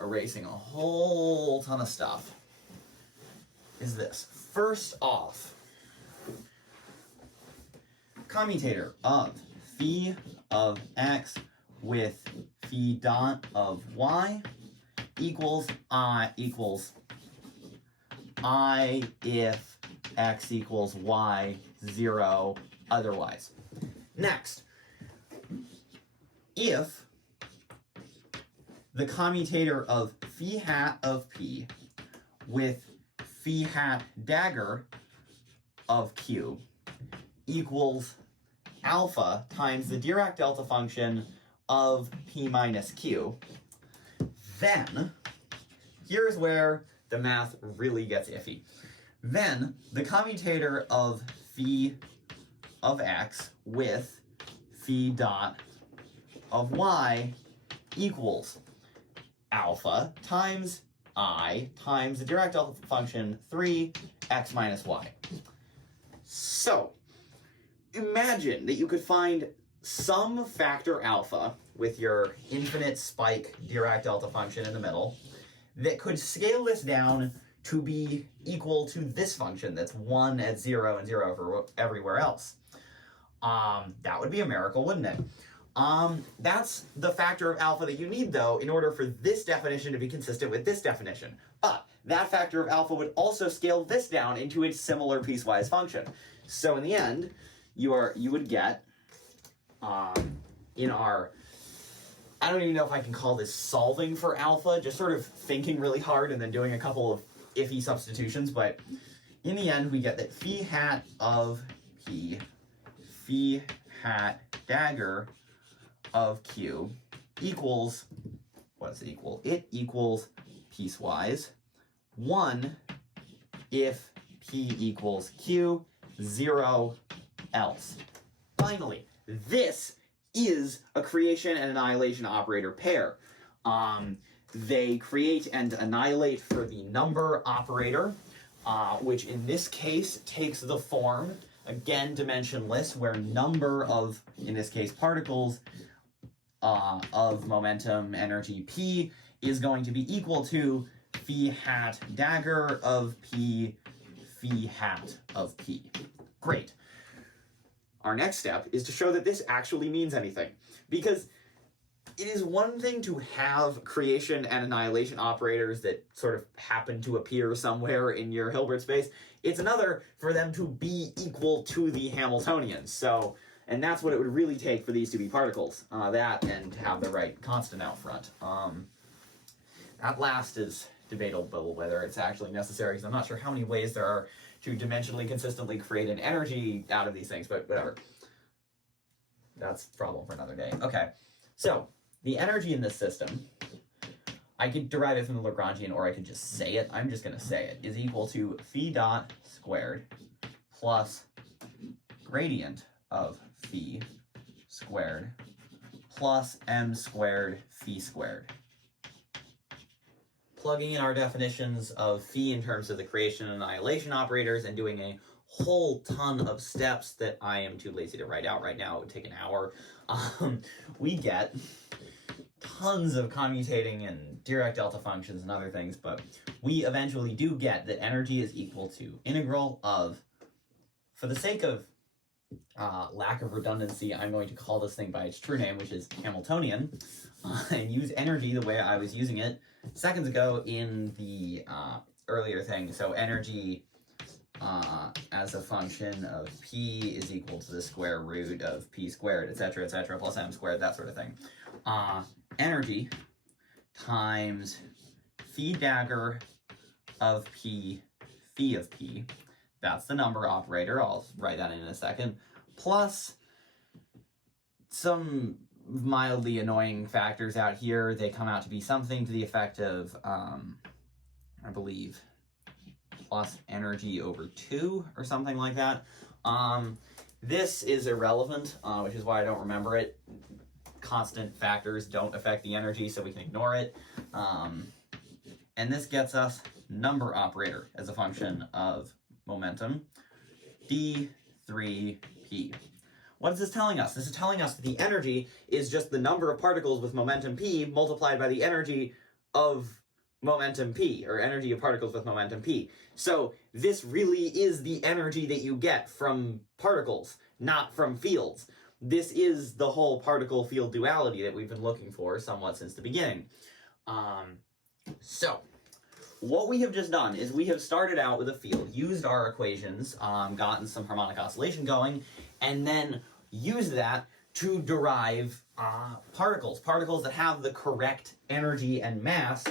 erasing a whole ton of stuff, is this. First off, commutator of phi of x with phi dot of y equals I if x equals y 0 otherwise. Next, if the commutator of phi hat of p with phi hat dagger of q equals alpha times the Dirac delta function of p minus q, then here's where the math really gets iffy. Then the commutator of phi of x with phi dot of y equals alpha times I times the Dirac delta function 3x minus y. So imagine that you could find some factor alpha with your infinite spike Dirac delta function in the middle that could scale this down to be equal to this function that's 1 at 0 and 0 for everywhere else. That would be a miracle, wouldn't it? That's the factor of alpha that you need, though, in order for this definition to be consistent with this definition. But that factor of alpha would also scale this down into a similar piecewise function. So in the end, you would get, in our, I don't even know if I can call this solving for alpha, just sort of thinking really hard and then doing a couple of iffy substitutions, but in the end, we get that phi hat of p, phi hat dagger of q equals, what does it equal? It equals piecewise 1 if p equals q, 0 else. Finally, this is a creation and annihilation operator pair. They create and annihilate for the number operator, which in this case takes the form, again dimensionless, where number of, in this case, particles of momentum energy p is going to be equal to phi hat dagger of p, phi hat of p. Great. Our next step is to show that this actually means anything, because it is one thing to have creation and annihilation operators that sort of happen to appear somewhere in your Hilbert space. It's another for them to be equal to the Hamiltonians. So, and that's what it would really take for these to be particles. That and have the right constant out front. That last is debatable whether it's actually necessary, because I'm not sure how many ways there are to dimensionally consistently create an energy out of these things, but whatever. That's a problem for another day. Okay, so the energy in this system, I could derive it from the Lagrangian, or I could just say it. I'm just going to say it, is equal to phi dot squared plus gradient of phi squared plus m squared phi squared. Plugging in our definitions of phi in terms of the creation and annihilation operators and doing a whole ton of steps that I am too lazy to write out right now, it would take an hour, we get tons of commutating and Dirac delta functions and other things, but we eventually do get that energy is equal to integral of, for the sake of lack of redundancy, I'm going to call this thing by its true name, which is Hamiltonian, and use energy the way I was using it seconds ago in the earlier thing. So energy as a function of p is equal to the square root of p squared, etc., plus m squared, that sort of thing. Energy times phi dagger of p, phi of p, that's the number operator, I'll write that in a second, plus some mildly annoying factors out here. They come out to be something to the effect of, I believe, plus energy over 2 or something like that. This is irrelevant, which is why I don't remember it. Constant factors don't affect the energy, so we can ignore it. And this gets us number operator as a function of momentum, d3p. What is this telling us? This is telling us that the energy is just the number of particles with momentum p multiplied by the energy of momentum p, or energy of particles with momentum p. So this really is the energy that you get from particles, not from fields. This is the whole particle-field duality that we've been looking for somewhat since the beginning. So what we have just done is we have started out with a field, used our equations, gotten some harmonic oscillation going, and then used that to derive particles that have the correct energy and mass,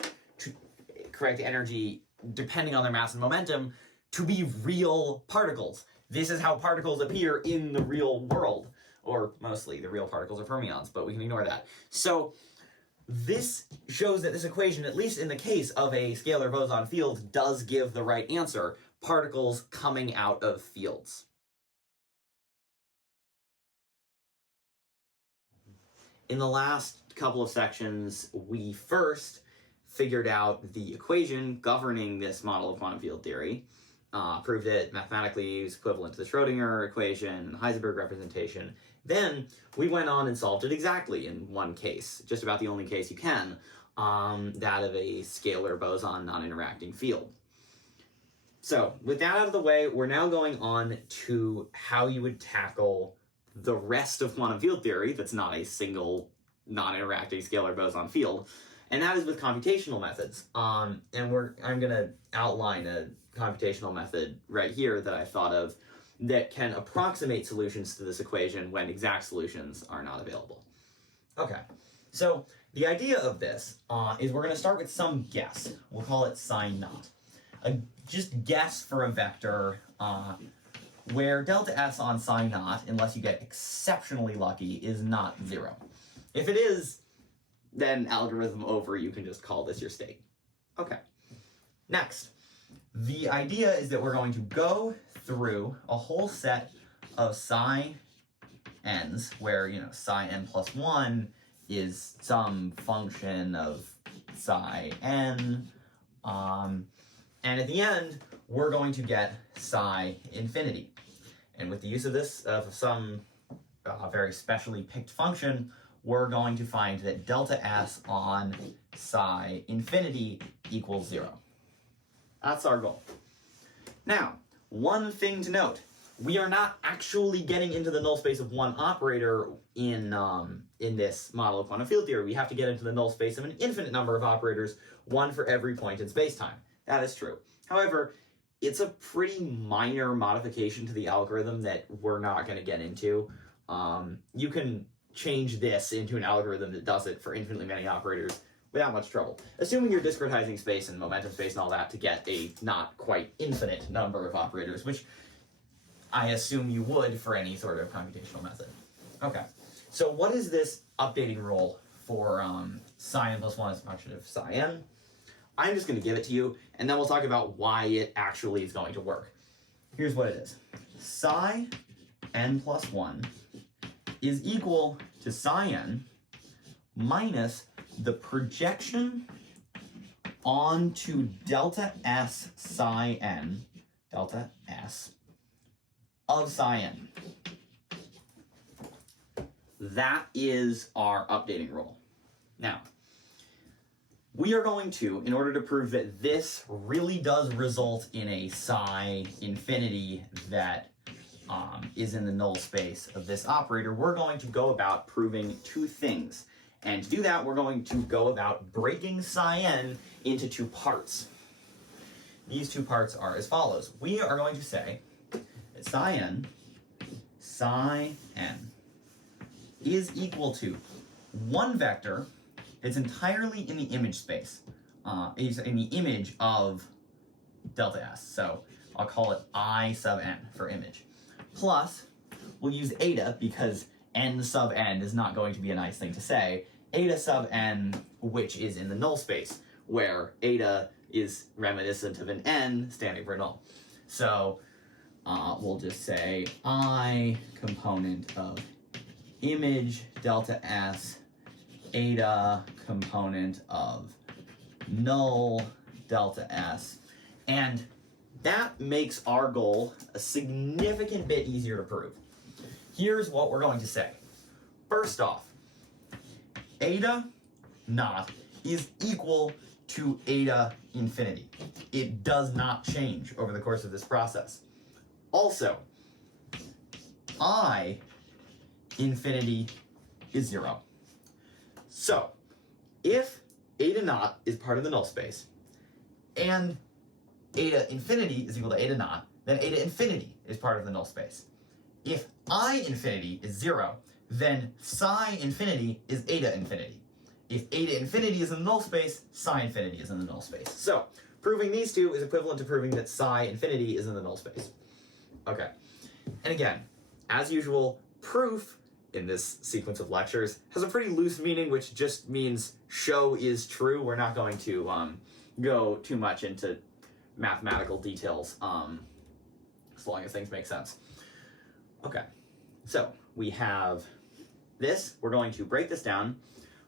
correct energy depending on their mass and momentum, to be real particles. This is how particles appear in the real world, or mostly the real particles are fermions, but we can ignore that. So this shows that this equation, at least in the case of a scalar boson field, does give the right answer, particles coming out of fields. In the last couple of sections, we first figured out the equation governing this model of quantum field theory, proved it mathematically is equivalent to the Schrodinger equation, the Heisenberg representation. Then we went on and solved it exactly in one case, just about the only case you can, that of a scalar boson non-interacting field. So with that out of the way, we're now going on to how you would tackle the rest of quantum field theory that's not a single non-interacting scalar boson field, and that is with computational methods. And I'm going to outline a computational method right here that I thought of that can approximate solutions to this equation when exact solutions are not available. Okay, so the idea of this is we're going to start with some guess. We'll call it psi naught. Just guess for a vector where delta s on psi naught, unless you get exceptionally lucky, is not 0. If it is, then algorithm over, you can just call this your state. Okay, next. The idea is that we're going to go through a whole set of psi n's, where, psi n plus 1 is some function of psi n, and at the end, we're going to get psi infinity. And with the use of this, of some very specially picked function, we're going to find that delta s on psi infinity equals 0. That's our goal. Now, one thing to note, we are not actually getting into the null space of one operator in this model of quantum field theory. We have to get into the null space of an infinite number of operators, one for every point in spacetime. That is true. However, it's a pretty minor modification to the algorithm that we're not going to get into. You can change this into an algorithm that does it for infinitely many operators without much trouble, assuming you're discretizing space and momentum space and all that to get a not quite infinite number of operators, which I assume you would for any sort of computational method. Okay, so what is this updating rule for psi n plus 1 as a function of psi n? I'm just going to give it to you, and then we'll talk about why it actually is going to work. Here's what it is. Psi n plus 1 is equal to psi n minus the projection onto delta S psi n, delta S, of psi n. That is our updating rule. Now, we are going to, in order to prove that this really does result in a psi infinity that is in the null space of this operator, we're going to go about proving two things. And to do that, we're going to go about breaking psi n into two parts. These two parts are as follows. We are going to say that psi n is equal to one vector that's entirely in the image space, is in the image of delta S. So I'll call it I sub n for image. Plus, we'll use eta because n sub n is not going to be a nice thing to say. Eta sub n, which is in the null space, where eta is reminiscent of an n standing for null. So we'll just say I component of image delta S, eta component of null delta S, and that makes our goal a significant bit easier to prove. Here's what we're going to say. First off, eta naught is equal to eta infinity. It does not change over the course of this process. Also, I infinity is 0. So, if eta naught is part of the null space, and eta infinity is equal to eta naught, then eta infinity is part of the null space. If I infinity is 0, then psi infinity is eta infinity. If eta infinity is in the null space, psi infinity is in the null space. So, proving these two is equivalent to proving that psi infinity is in the null space. Okay. And again, as usual, proof in this sequence of lectures has a pretty loose meaning, which just means show is true. We're not going to go too much into mathematical details as long as things make sense. Okay, so we have this. We're going to break this down.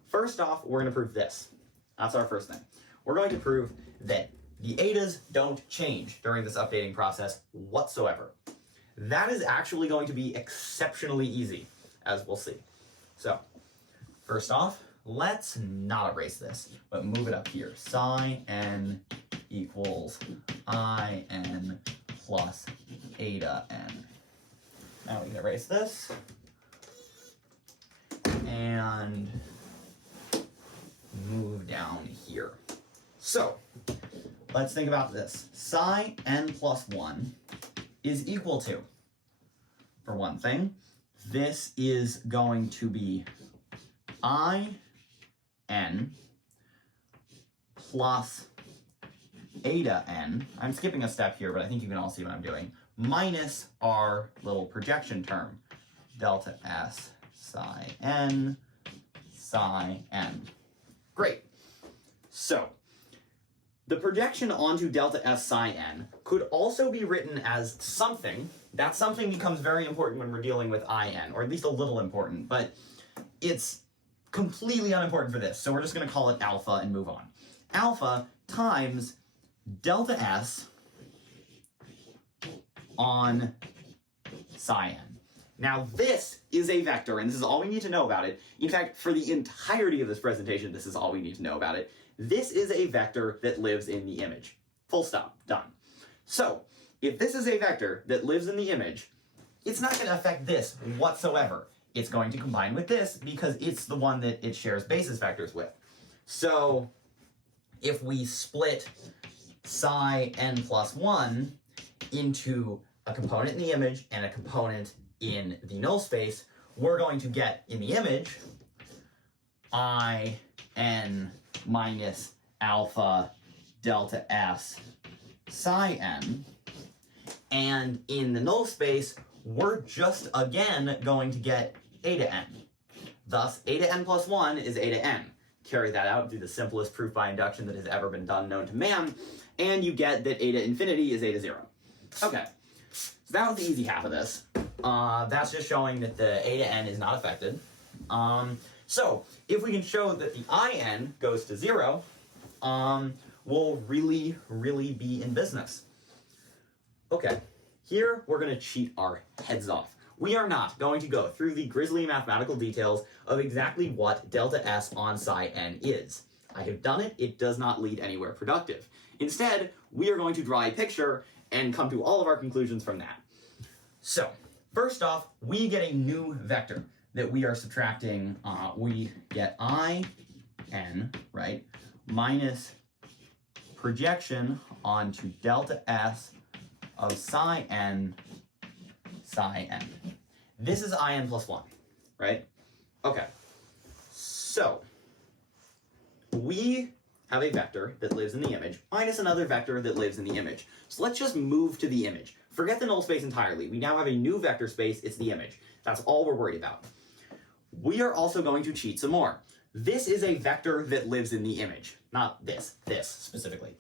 First off, we're going to prove this. That's our first thing. We're going to prove that the etas don't change during this updating process whatsoever. That is actually going to be exceptionally easy, as we'll see. So, first off, let's not erase this, but move it up here. Psi n equals I n plus eta n. Now we can erase this. And move down here. So, let's think about this. Psi n plus 1 is equal to, for one thing, this is going to be I n plus eta n. I'm skipping a step here, but I think you can all see what I'm doing. Minus our little projection term, delta S psi n. Great. So, the projection onto delta S psi n could also be written as something. That something becomes very important when we're dealing with in, or at least a little important, but it's completely unimportant for this, so we're just going to call it alpha and move on. Alpha times delta S on psi n. Now this is a vector, and this is all we need to know about it. In fact, for the entirety of this presentation, this is all we need to know about it. This is a vector that lives in the image. Full stop. Done. So, if this is a vector that lives in the image, it's not going to affect this whatsoever. It's going to combine with this because it's the one that it shares basis vectors with. So, if we split psi n plus 1 into a component in the image and a component in the null space, we're going to get in the image I n minus alpha delta S psi n, and in the null space, we're just again going to get eta n. Thus, eta n plus 1 is eta n. Carry that out, do the simplest proof by induction that has ever been done known to man, and you get that eta infinity is eta 0. Okay, so that was the easy half of this. That's just showing that the eta n is not affected. So if we can show that the IN goes to 0, we'll really be in business. Okay, here we're going to cheat our heads off. We are not going to go through the grisly mathematical details of exactly what delta S on psi n is. I have done it. It does not lead anywhere productive. Instead, we are going to draw a picture and come to all of our conclusions from that. So, first off, we get a new vector that we are subtracting. We get IN, right, minus projection onto delta S of psi n. This is IN plus 1, right? Okay, so we have a vector that lives in the image minus another vector that lives in the image. So let's just move to the image. Forget the null space entirely. We now have a new vector space. It's the image. That's all we're worried about. We are also going to cheat some more. This is a vector that lives in the image, not this specifically.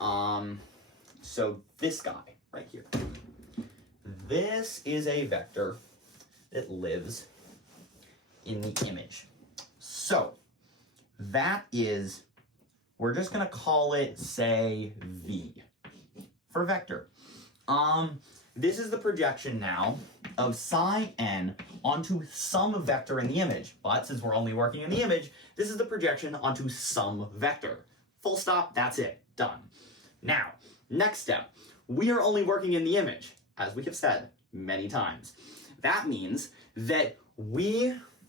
So this guy right here. This is a vector that lives in the image. So that is, we're just going to call it, say, V for vector. This is the projection now of psi n onto some vector in the image. But since we're only working in the image, this is the projection onto some vector. Full stop, that's it, done. Now, next step, we are only working in the image, as we have said many times. That means that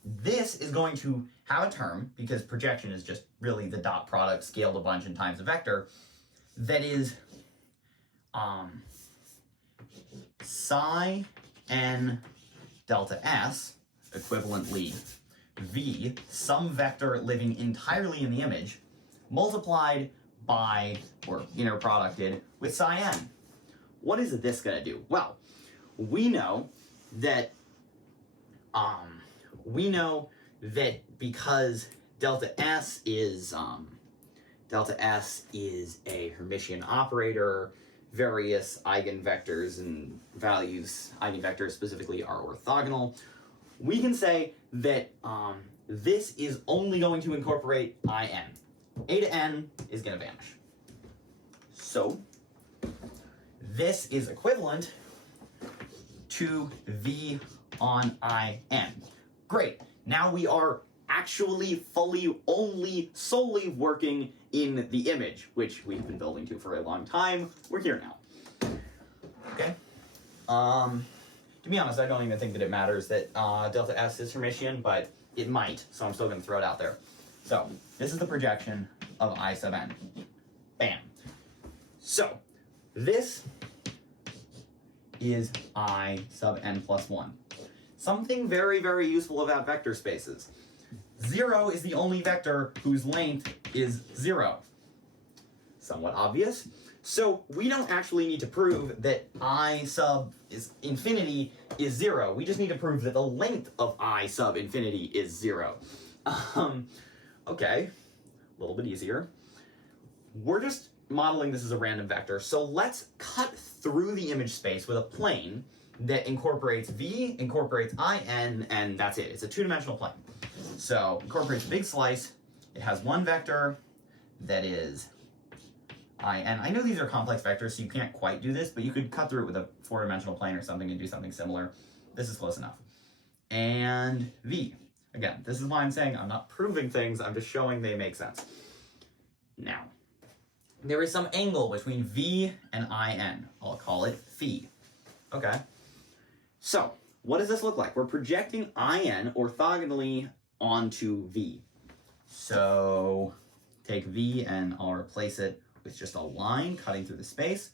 this is going to have a term, because projection is just really the dot product scaled a bunch and times a vector, that is psi n delta s, equivalently v, some vector living entirely in the image, multiplied by, or inner producted, with psi n. What is this going to do? Well, we know that because delta s is a Hermitian operator, various eigenvectors and values, eigenvectors specifically, are orthogonal. We can say that this is only going to incorporate in. A to n is going to vanish. So this is equivalent to v on in. Great. Now we are actually solely working in the image, which we've been building to for a long time. We're here now. Okay. To be honest, I don't even think that it matters that delta S is Hermitian, but it might, so I'm still going to throw it out there. So this is the projection of I sub n. Bam. So this is I sub n plus 1. Something very useful about vector spaces. 0 is the only vector whose length is 0. Somewhat obvious. So we don't actually need to prove that I sub infinity is 0. We just need to prove that the length of I sub infinity is 0. Okay, a little bit easier. We're just modeling this as a random vector, so let's cut through the image space with a plane that incorporates v, incorporates in, and that's it. It's a two-dimensional plane. So incorporates a big slice. It has one vector that is in. I know these are complex vectors, so you can't quite do this, but you could cut through it with a four-dimensional plane or something and do something similar. This is close enough. And v. Again, this is why I'm saying I'm not proving things, I'm just showing they make sense. Now, there is some angle between v and in. I'll call it phi. Okay. So, what does this look like? We're projecting in orthogonally onto v. So, take v and I'll replace it with just a line cutting through the space.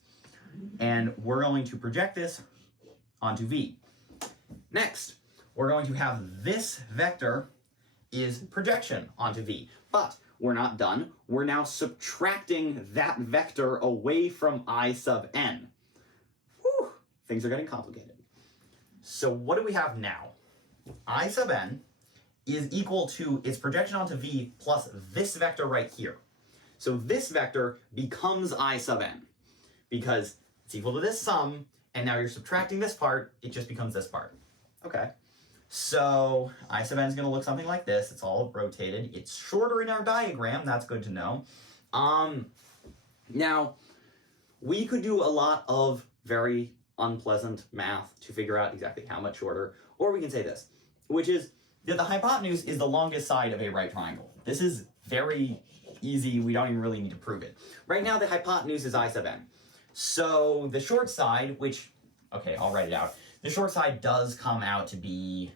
And we're going to project this onto v. Next, we're going to have this vector is projection onto v. But we're not done. We're now subtracting that vector away from I sub n. Whew, things are getting complicated. So what do we have now? I sub n is equal to its projection onto v plus this vector right here. So this vector becomes I sub n because it's equal to this sum, and now you're subtracting this part, it just becomes this part. Okay. So I sub n is going to look something like this. It's all rotated. It's shorter in our diagram. That's good to know. Now, we could do a lot of very unpleasant math to figure out exactly how much shorter, or we can say this, which is that the hypotenuse is the longest side of a right triangle. This is very easy. We don't even really need to prove it. Right now, the hypotenuse is I sub n. So the short side, which, okay, I'll write it out. The short side does come out to be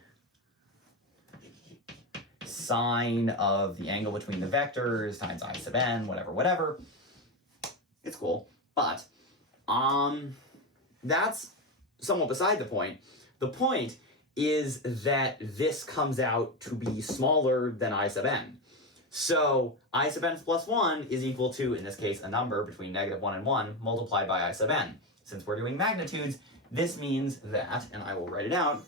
sine of the angle between the vectors times I sub n, whatever. It's cool. But that's somewhat beside the point. The point is that this comes out to be smaller than I sub n. So I sub n plus 1 is equal to, in this case, a number between -1 and 1 multiplied by I sub n. Since we're doing magnitudes, this means that, and I will write it out,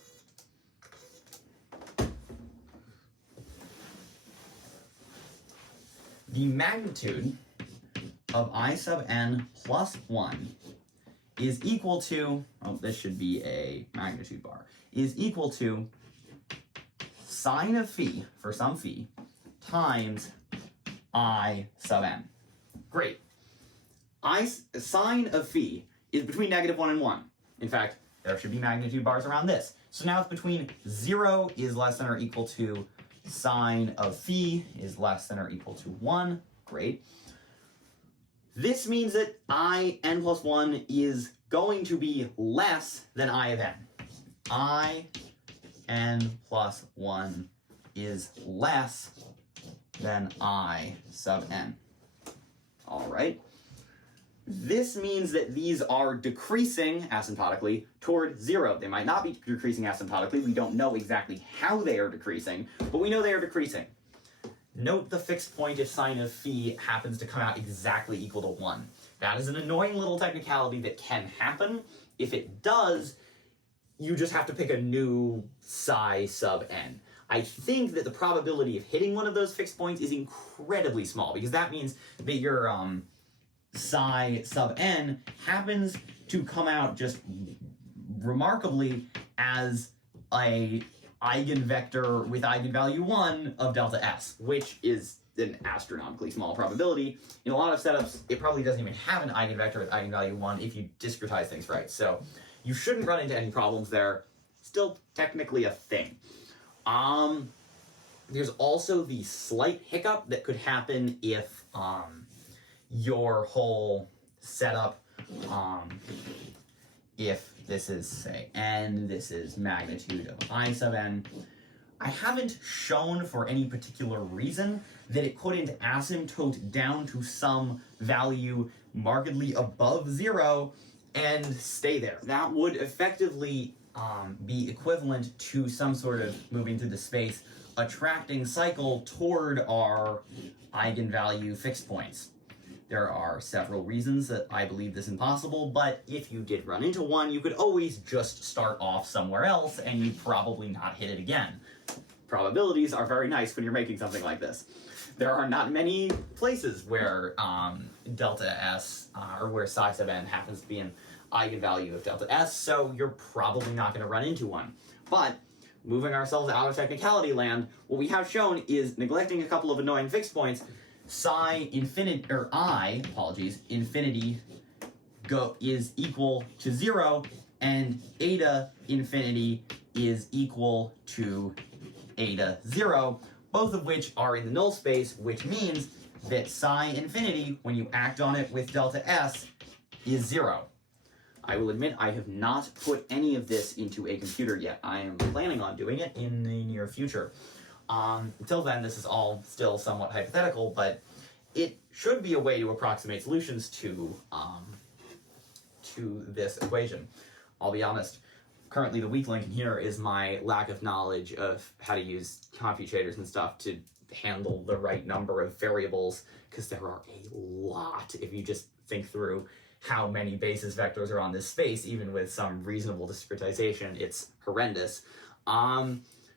the magnitude of I sub n plus 1 is equal to, oh, this should be a magnitude bar, is equal to sine of phi, for some phi, times I sub n. Great. Sine of phi is between -1 and 1. In fact, there should be magnitude bars around this. So now it's between 0 is less than or equal to sine of phi is less than or equal to 1. Great. This means that I n plus 1 is going to be less than I of n. I n plus 1 is less than I sub n. All right. This means that these are decreasing asymptotically toward 0. They might not be decreasing asymptotically. We don't know exactly how they are decreasing, but we know they are decreasing. Note the fixed point if sine of phi happens to come out exactly equal to 1. That is an annoying little technicality that can happen. If it does, you just have to pick a new psi sub n. I think that the probability of hitting one of those fixed points is incredibly small, because that means that your psi sub n happens to come out just remarkably as a eigenvector with eigenvalue 1 of delta s, which is an astronomically small probability. In a lot of setups, it probably doesn't even have an eigenvector with eigenvalue 1 if you discretize things right. So you shouldn't run into any problems there. Still technically a thing. There's also the slight hiccup that could happen if your whole setup, if this is, say, n, this is magnitude of I sub n. I haven't shown for any particular reason that it couldn't asymptote down to some value markedly above 0 and stay there. That would effectively be equivalent to some sort of, moving through the space, attracting cycle toward our eigenvalue fixed points. There are several reasons that I believe this impossible, but if you did run into one, you could always just start off somewhere else and you'd probably not hit it again. Probabilities are very nice when you're making something like this. There are not many places where delta s, or where psi sub n happens to be an eigenvalue of delta s, so you're probably not going to run into one. But moving ourselves out of technicality land, what we have shown is neglecting a couple of annoying fixed points. Psi infinity, or I, apologies, infinity is equal to 0, and eta infinity is equal to eta 0, both of which are in the null space, which means that psi infinity, when you act on it with delta s, is 0. I will admit I have not put any of this into a computer yet. I am planning on doing it in the near future. Until then, this is all still somewhat hypothetical, but it should be a way to approximate solutions to this equation. I'll be honest, currently the weak link in here is my lack of knowledge of how to use computators and stuff to handle the right number of variables, because there are a lot if you just think through how many basis vectors are on this space. Even with some reasonable discretization, it's horrendous.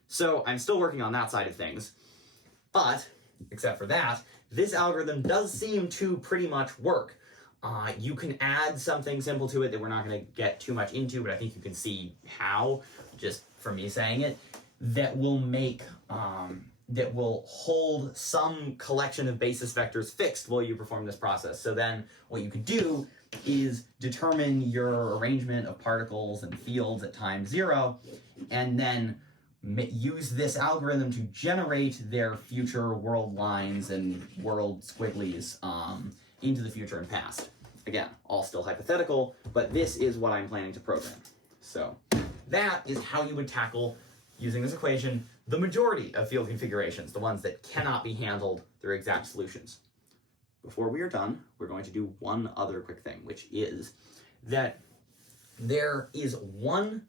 So I'm still working on that side of things. But, except for that, this algorithm does seem to pretty much work. You can add something simple to it that we're not going to get too much into, but I think you can see how, just from me saying it. that will make that will hold some collection of basis vectors fixed while you perform this process. So then what you could do is determine your arrangement of particles and fields at time 0, and then use this algorithm to generate their future world lines and world squigglies into the future and past. Again, all still hypothetical, but this is what I'm planning to program. So that is how you would tackle, using this equation, the majority of field configurations, the ones that cannot be handled through exact solutions. Before we are done, we're going to do one other quick thing, which is that there is one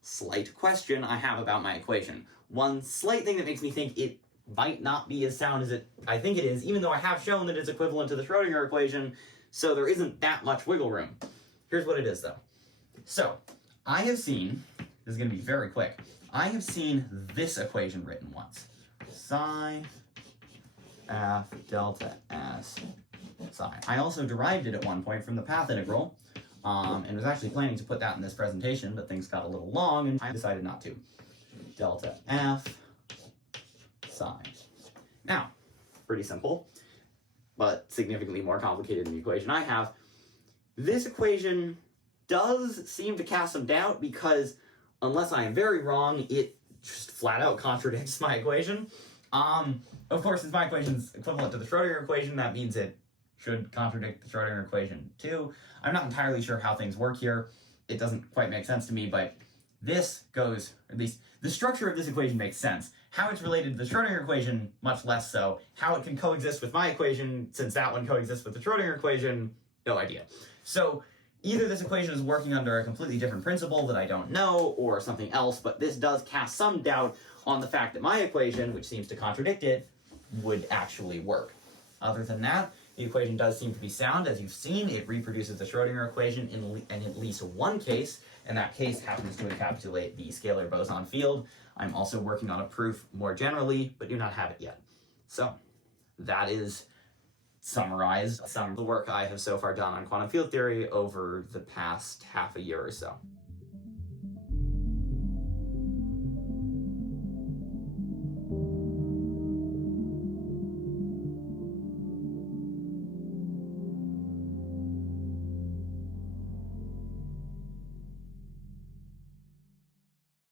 slight question I have about my equation. One slight thing that makes me think it might not be as sound as I think it is, even though I have shown that it's equivalent to the Schrodinger equation, so there isn't that much wiggle room. Here's what it is, though. So, I have seen, this is going to be very quick, I have seen this equation written once. Psi f delta s psi. I also derived it at one point from the path integral, and was actually planning to put that in this presentation, but things got a little long, and I decided not to. Delta f psi. Now, pretty simple, but significantly more complicated than the equation I have. This equation does seem to cast some doubt because, unless I am very wrong, it just flat out contradicts my equation. Of course, since my equation is equivalent to the Schrodinger equation, that means it should contradict the Schrodinger equation too. I'm not entirely sure how things work here. It doesn't quite make sense to me, but this goes, at least the structure of this equation makes sense. How it's related to the Schrodinger equation, much less so. How it can coexist with my equation, since that one coexists with the Schrodinger equation, no idea. So either this equation is working under a completely different principle that I don't know, or something else, but this does cast some doubt on the fact that my equation, which seems to contradict it, would actually work. Other than that, the equation does seem to be sound. As you've seen, it reproduces the Schrodinger equation in at least one case, and that case happens to encapsulate the scalar boson field. I'm also working on a proof more generally, but do not have it yet. So that is summarized some of the work I have so far done on quantum field theory over the past half a year or so.